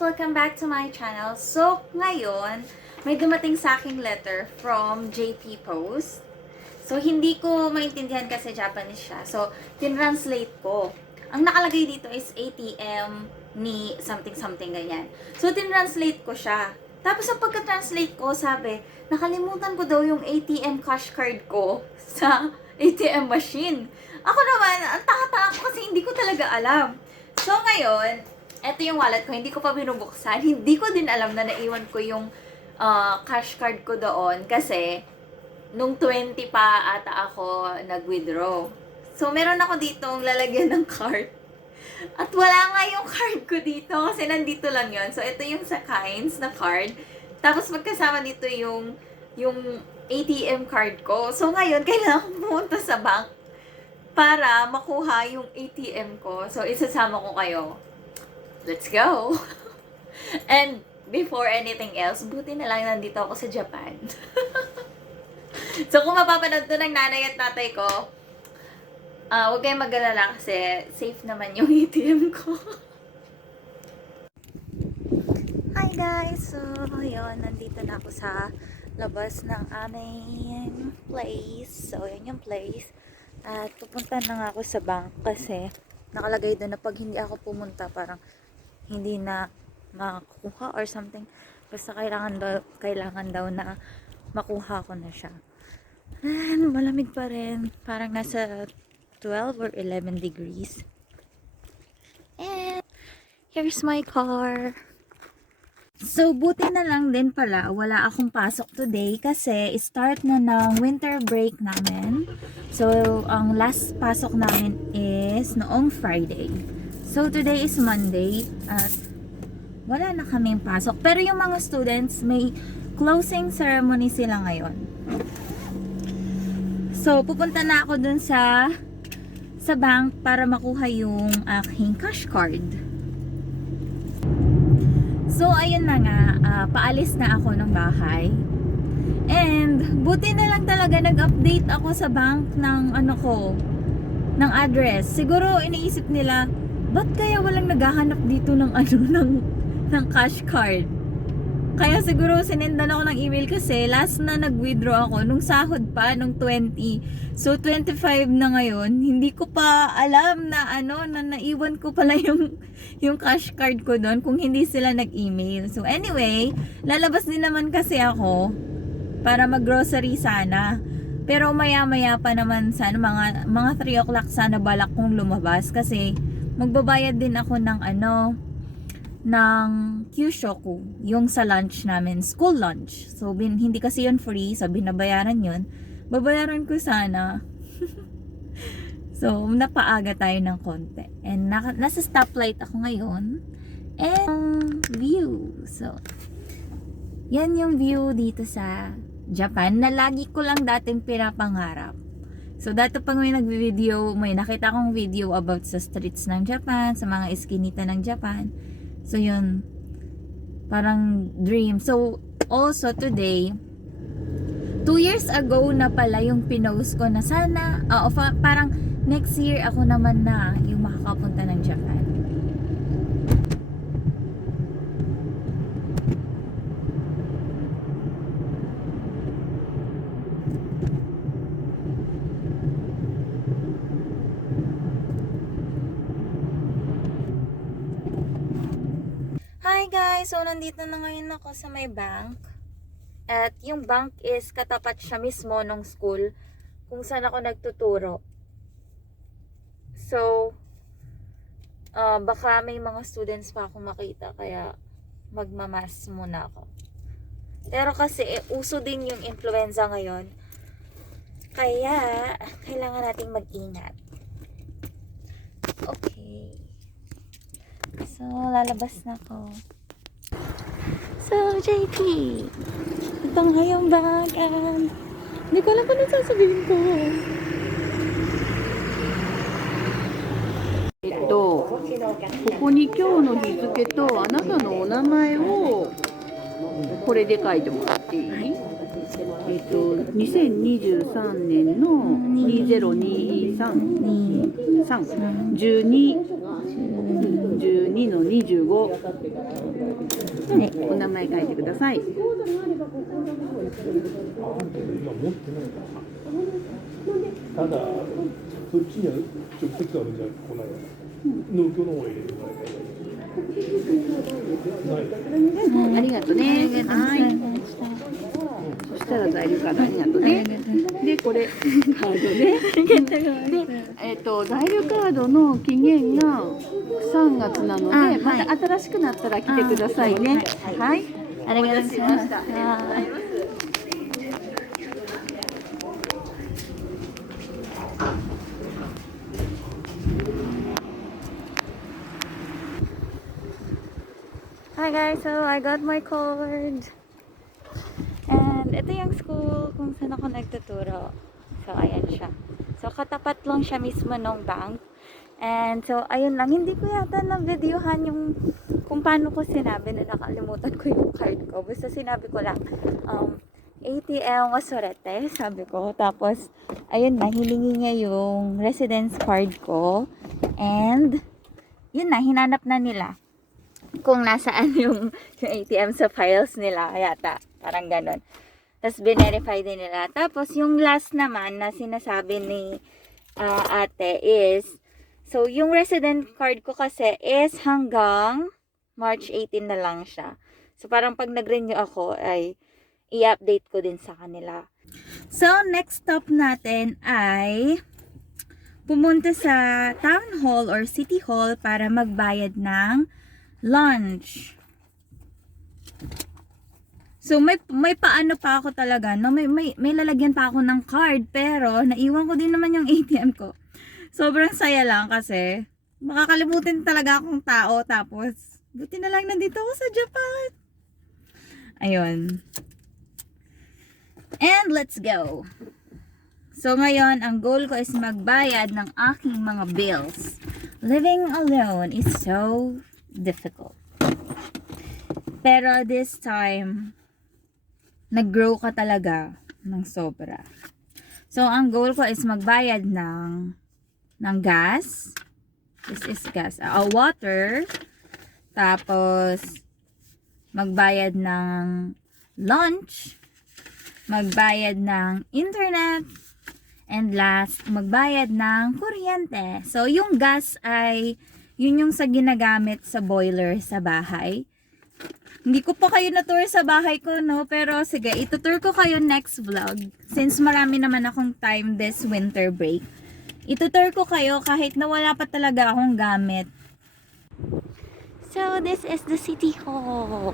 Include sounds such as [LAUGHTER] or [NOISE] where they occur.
Welcome back to my channel. So, ngayon, may dumating sa aking letter from JP Post. So, hindi ko maintindihan kasi Japanese siya. So, tinranslate ko. Ang nakalagay dito is ATM ni something-something ganyan. So, tinranslate ko siya. Tapos, sa pagka-translate ko, sabi, nakalimutan ko daw yung ATM cash card ko [LAUGHS] sa ATM machine. Ako naman, ang taka-taka ko kasi hindi ko talaga alam. So, ngayon, eto yung wallet ko, hindi ko pa binubuksan. [LAUGHS] Hindi ko din alam na naiwan ko yung ah, cash card ko doon kasi nung 20 pa ata ako nag-withdraw. So, meron ako ditong lalagyan ng card. At wala nga yung card ko dito kasi nandito lang yon So, ito yung sa kinds na card. Tapos, magkasama dito yung yung ATM card ko. So, ngayon, [LAUGHS] kailangan pumunta sa bank para makuha yung ATM ko. So, isasama ko kayo. Let's go! [LAUGHS] And before anything else, buti na lang nandito ako sa Japan. [LAUGHS] so, kung mapapanood to ng nanay at tatay ko, ah huwag kayong mag-alala kasi safe naman yung [LAUGHS] ATM ko. Hi guys! So, yun, nandito na ako sa labas ng aming place. So, yun yung place. At pupunta na nga ako sa bank kasi nakalagay doon na pag hindi ako pumunta parang hindi na makuha or something. Basta kailangan daw, kailangan daw na makuha ko na siya. And malamig pa rin. Parang nasa 12 or 11 degrees. And here's my car. So, buti na lang din pala, wala akong pasok today kasi start na ng winter break namin. So, ang last pasok namin is noong Friday. So, today is Monday at wala na kaming pasok. Pero yung mga students, may closing ceremony sila ngayon. So, pupunta na ako dun sa sa bank para makuha yung aking cash card. So, ayun na nga, ah, paalis na ako ng bahay. And, buti na lang talaga nag-update ako sa bank ng ano ko, ng address. Siguro iniisip nila, ba't kaya walang naghahanap dito ng ano, [LAUGHS] ng, ng cash card? Kaya siguro sinendan ako ng email kasi last na nag-withdraw ako nung sahod pa, nung 20. So, 25 na ngayon. Hindi ko pa alam na ano, na naiwan ko pala [LAUGHS] yung, yung cash card ko doon kung hindi sila nag-email. So, anyway, lalabas din naman kasi ako para mag-grocery sana. Pero maya-maya pa naman sana, mga, mga 3 o'clock sana balak kong lumabas kasi magbabayad din ako ng ano, ng Kyushoku, yung sa lunch namin, school lunch. So, bin, hindi kasi yun free, so binabayaran yun. Babayaran ko sana. [LAUGHS] so, napaaga tayo ng konti. And naka, nasa stoplight ako ngayon. And view. So, yan yung view dito sa Japan na lagi ko lang dating pinapangarap. So, dati pag may nag-video, may nakita akong video about sa streets ng Japan, sa mga eskinita ng Japan. So, yun. Parang dream. So, also today, two years ago na pala yung pinost ko na sana, fa- parang next year ako naman na yung makakapunta ng Japan. Hi guys! So, nandito na ngayon ako sa may bank. At yung bank is katapat siya mismo nung school kung saan ako nagtuturo. So, ah, baka may mga students pa akong makita kaya magmamas muna ako. Pero kasi eh, uso din yung influenza ngayon. Kaya, kailangan nating mag-ingat. Okay. So, lalabas na ako. So, JP, panghayang bagan. Hindi ko alam kung ano sasabihin ko. Ito, kukuni kyo no hizuke to, anata no o namae wo, kore de kaite moratte ii? えっと、2023年の20231212の25はいお名前書いてください。ただそっちには直接あるんじゃ来ないわ。農協の方へ入れて。もらいたいないありがとうね。はい。そしたら材料カードありがとうねでこれカードね。[LAUGHS] でえっ、と材料カードの期限が3月なので、また新しくなったら来てくださいね。はい、ありがとうござい。ました Guys, so I got my card. And ito yung school kung saan ako nagtuturo. So ayan siya. So katapat lang siya mismo ng bank. And so ayun lang, hindi ko yata na videohan yung kung paano ko sinabi na nakalimutan ko yung card ko. Basta sinabi ko lang, um, ATM Masorete, sabi ko. Tapos, ayun na, hilingi niya yung residence card ko. And, yun na, hinanap na nila kung nasaan [LAUGHS] yung, yung ATM sa files nila yata. Parang ganon. Tapos binerify din nila. Tapos yung last naman na sinasabi ni ah, ate is, so yung resident card ko kasi is hanggang March 18 na lang siya. So parang pag nag-renew ako ay i-update ko din sa kanila. So next stop natin ay pumunta sa town hall or city hall para magbayad ng lunch. So may may paano pa ako talaga, no? May may may lalagyan pa ako ng card pero naiwan ko din naman yung [LAUGHS] ATM ko. Sobrang saya lang kasi makakalimutin talaga akong tao tapos buti na lang nandito ako sa Japan. Ayun. And let's go. So ngayon, ang goal ko is magbayad ng aking mga bills. Living alone is so difficult. Pero this time, nag-grow ka talaga ng sobra. So, ang goal ko is magbayad ng ng gas. This is gas. Ah, water. Tapos, magbayad ng lunch. Magbayad ng internet. And last, magbayad ng kuryente. So, yung gas ay, yun yung sa ginagamit sa boiler sa bahay. Hindi ko pa kayo na-tour sa bahay ko, no? Pero sige, itutour ko kayo next vlog. Since marami naman akong time this winter break. Itutour ko kayo kahit na wala pa talaga akong gamit. So, this is the city hall.